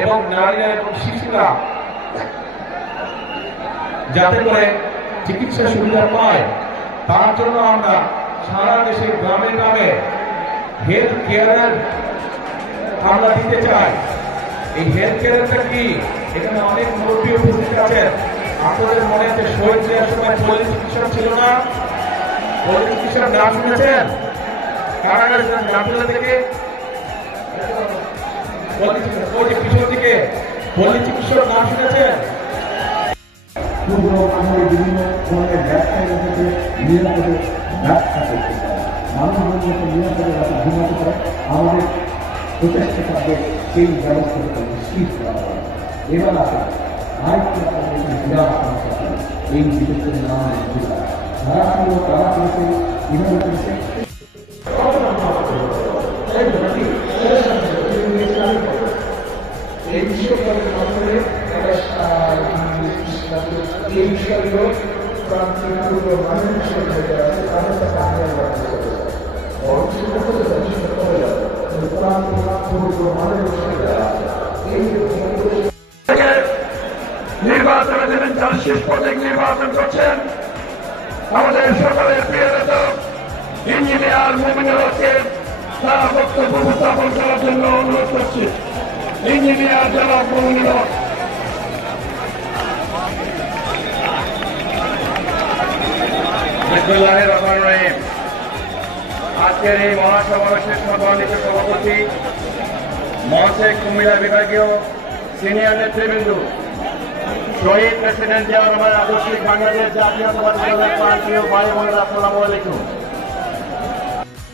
এবং নারীরা এবং শিশুরা যাতে করে চিকিৎসা সুবিধা পায় তার জন্য আমরা সারা দেশে গ্রামে গ্রামে হেলথ কেয়ারের আমরা দিতে চাই। এই হেলথ কেয়ারটা কি? এখানে অনেক মুরব্বী উপস্থিত আছেন। আপনাদের মনে আছে শহীদ দেওয়ার সময় পল্লী চিকিৎসক ছিল না? পল্লী চিকিৎসক নাম শুনেছেন? কারাগার নামগুলো থেকে পিছন দিকে পল্লী চিকিৎসক নাম শুনেছেন? বিভিন্ন ধরনের ব্যবসায়ী নিরাপদে ব্যবসা করতে পারে, মানুষের মতো নিরাপদে ঘুমাতে পারে। আমাদের প্রচেষ্টা থাকবে সেই ব্যবস্থাটা নিশ্চিত করা হবে। এবার আসে আরেকটি বিরাট সমস্যা, এই বিশেষ করে নাম যারা ছিল তারা করেছে কিভাবে করেছে এই বিষয়গুলোর মাধ্যমে এই বিষয়গুলো প্রান্তিক মানুষ হিসেবে আছে তাদের কাছে আগে নির্বাচনে দেবেন যারা শেষ পর্যায়ে নির্বাচন করছেন আমাদের সরকারের প্রিয় নেতা ইঞ্জিনিয়ার মুমিনুল হককে তার বক্তব্য উপস্থাপন করার জন্য অনুরোধ করছি। ইঞ্জিনিয়ার জনাব মুমিনুল হক। বিসমিল্লাহির রহমানির রহিম। আজকের এই মহাসমাবেশের সম্মানিত সভাপতি, মহাশয় কুমিল্লা বিভাগীয় সিনিয়র নেতৃবৃন্দ, শহীদ প্রেসিডেন্ট জিয়া রহমানের আদর্শিক বাংলাদেশ জাতীয়তাবাদী দলের প্রান্তীয় ভাই বোনেরা, আসসালামু আলাইকুম।